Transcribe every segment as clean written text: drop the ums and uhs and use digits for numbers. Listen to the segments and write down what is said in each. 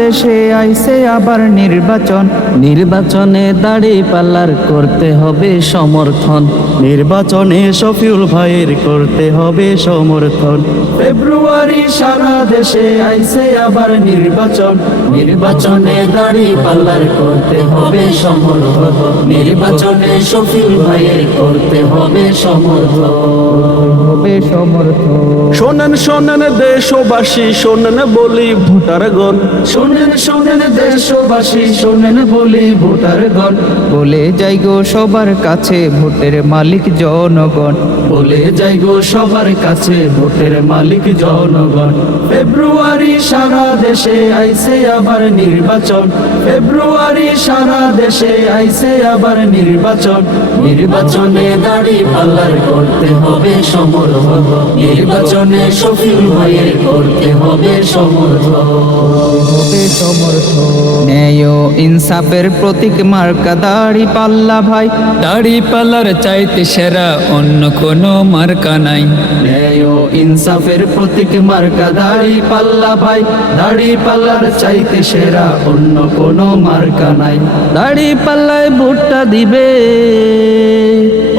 দেশে আইছে আবার নির্বাচন, নির্বাচনে দাড়িপাল্লার করতে হবে সমর্থন, নির্বাচনে শফিউল ভাইয়ের করতে হবে সমর্থন। ফেব্রুয়ারি সারা দেশে আইছে আবার নির্বাচন, নির্বাচনে দাড়িপাল্লার করতে হবে সমর্থন, নির্বাচনে শফিউল ভাইয়ের করতে হবে সমর্থন, হবে সমর্থন। শোনেন শোনেন দেশবাসী, শোনেন বলি ভোটারগণ, শোনেন শোনেন দেশবাসী, শোনেন বলি ভোটারগণ, বলে যাই গো সবার কাছে ভোটের মালিক জনগণ, বলে যাই গো সবার কাছে ভোটের মালিক জনগণ। ফেব্রুয়ারি সারা দেশে আইছে আবার নির্বাচন, ফেব্রুয়ারি সারা দেশে আইছে আবার নির্বাচন, নির্বাচনে দাড়িপাল্লার করতে হবে সমর্থন, নির্বাচনে শফিউল ভাইয়ের করতে হবে সমর্থন, হবে সমর্থন। ন্যায় ও ইনসাফের প্রতীক মার্কা দাড়িপাল্লা ভাই, দাড়িপাল্লার চাইতে সেরা অন্য কোনো মার্কা নাই। ন্যায় ও ইনসাফের প্রতীক মার্কা দাড়িপাল্লা ভাই, দাড়িপাল্লার চাইতে সেরা অন্য কোনো মার্কা নাই। দাড়িপাল্লায় ভোটটা দিবে,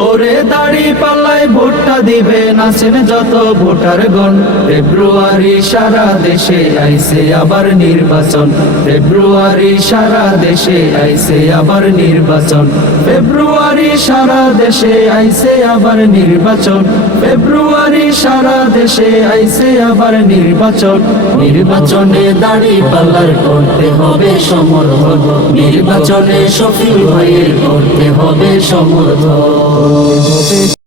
ওরে দাড়িপাল্লায় ভোটটা দিবে নাচেন যত ভোটারগণ। ফেব্রুয়ারি সারা দেশে আইছে আবার নির্বাচন, ফেব্রুয়ারি সারা দেশে আইছে আবার নির্বাচন, ফেব্রুয়ারি সারা দেশে আইছে আবার নির্বাচন, ফেব্রুয়ারি সারা দেশে আইছে আবার নির্বাচন, নির্বাচনে দাড়িপাল্লার করতে হবে সমর্থন, নির্বাচনে শফিউল ভাইয়ের করতে হবে সমর্থন, হবে